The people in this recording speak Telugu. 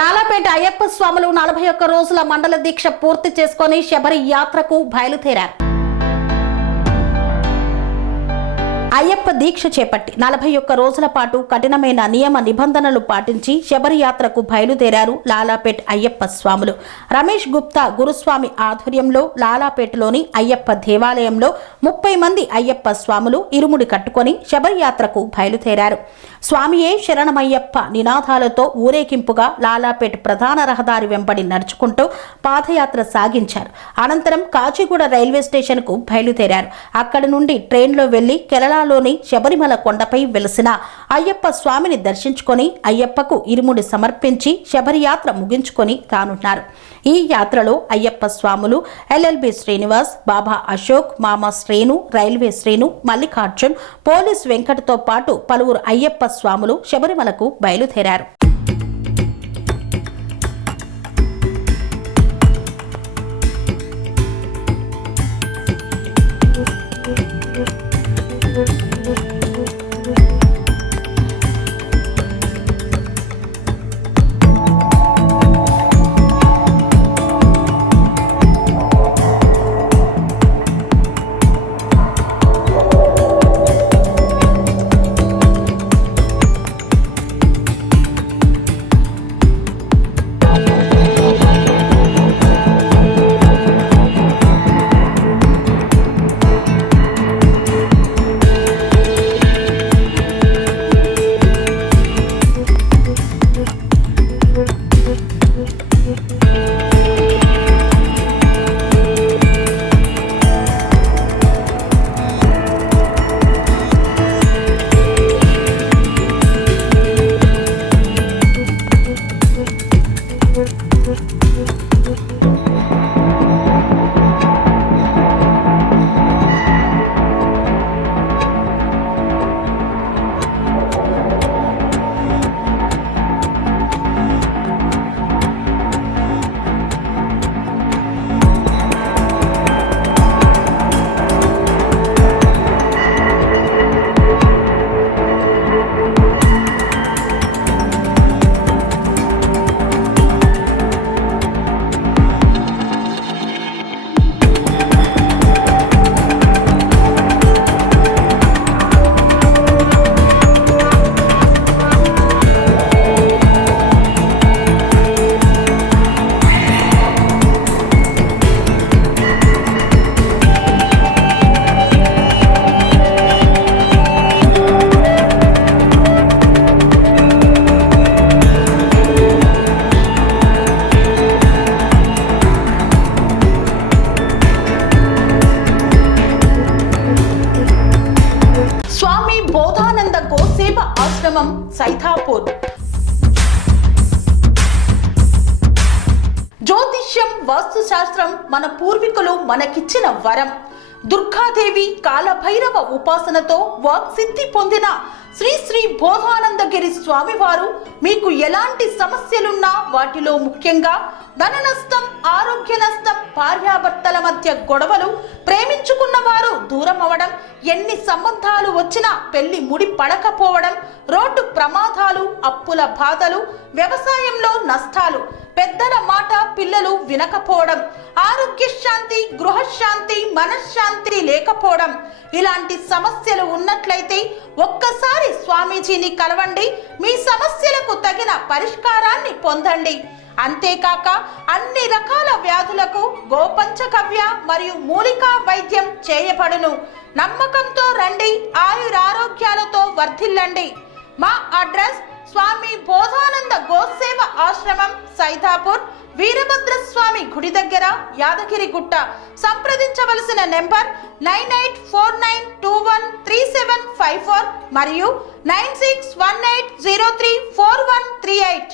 లాలాపేట అయ్యప్ప స్వాములు 41 రోజుల మండల దీక్ష పూర్తి చేసుకుని శబరి యాత్రకు బయలుదేరారు. అయ్యప్ప దీక్ష చేపట్టి 41 రోజుల పాటు కఠినమైన నియమ నిబంధనలు పాటించి శబరి యాత్రకు బయలుదేరారు లాలాపేట అయ్యప్ప స్వాములు. రమేష్ గుప్తా గురుస్వామి ఆధ్వర్యంలో లాలాపేటలోని అయ్యప్ప దేవాలయంలో 30 మంది అయ్యప్ప స్వాములు ఇరుముడి కట్టుకొని శబరి యాత్రకు బయలుదేరారు. స్వామియే శరణమయ్యప్ప నినాదాలతో ఊరేగింపుగా లాలాపేట ప్రధాన రహదారి వెంబడి నడుచుకుంటూ పాదయాత్ర సాగించారు. అనంతరం కాచిగూడ రైల్వే స్టేషన్ కు బయలుదేరారు. అక్కడి నుండి ట్రైన్లో వెళ్లి కేరళలోని శబరిమల కొండపై వెలిసిన అయ్యప్ప స్వామిని దర్శించుకొని అయ్యప్పకు ఇరుముడి సమర్పించి శబరి యాత్ర ముగించుకొని రానున్నారు. ఈ యాత్రలో అయ్యప్ప స్వాములు ఎల్ఎల్బి శ్రీనివాస్, బాబా అశోక్, మామ శ్రేణు, రైల్వే శ్రేణు, మల్లికార్జున్, పోలీస్ వెంకటతో పాటు పలువురు అయ్యప్ప స్వాములు శబరిమలకు బయలుదేరారు. సైతాపూర్. జ్యోతిష్యం, వాస్తుశాస్త్రం మన పూర్వీకులు మనకిచ్చిన వరం. దుర్గాదేవి, కాలభైరవ ఉపాసనతో వాక్సిద్ధి పొందిన శ్రీ శ్రీ బోధానందగిరి స్వామివారు మీకు ఎలాంటి సమస్యలున్నా, వాటిలో ముఖ్యంగా ధన నష్టం, ఆరోగ్య నష్టం, భార్యాభర్తల మధ్య గొడవలు, ప్రేమించుకున్న వారు దూరం అవడం, ఎన్ని సంబంధాలు వచ్చినా పెళ్లి ముడి పడకపోవడం, రోడ్డు ప్రమాదాలు, అప్పుల బాధలు, వ్యవసాయంలో నష్టాలు, పెద్దల మాట పిల్లలు వినకపోవడం, ఆరోగ్య శాంతి, గృహశాంతి, మనశ్శాంతి లేకపోవడం, ఇలాంటి సమస్యలు ఉన్నట్లయితే ఒక్కసారి స్వామీజీని కలవండి. మీ సమస్యలకు తగిన పరిష్కారాన్ని పొందండి. అంతేకాక అన్ని రకాల వ్యాధులకు గోపంచకవ్య మరియు మూలికా వైద్యం చేయబడును. నమ్మకంతో రండి, ఆయురారోగ్యాలతో వర్ధిల్లండి. మా అడ్రస్ స్వామి బోధానంద గోసేవ ఆశ్రమం, సైతాపూర్, వీరభద్రస్వామి గుడి దగ్గర, యాదగిరిగుట్ట. సంప్రదించవలసిన నెంబర్ 9849213754 మరియు 9618034138.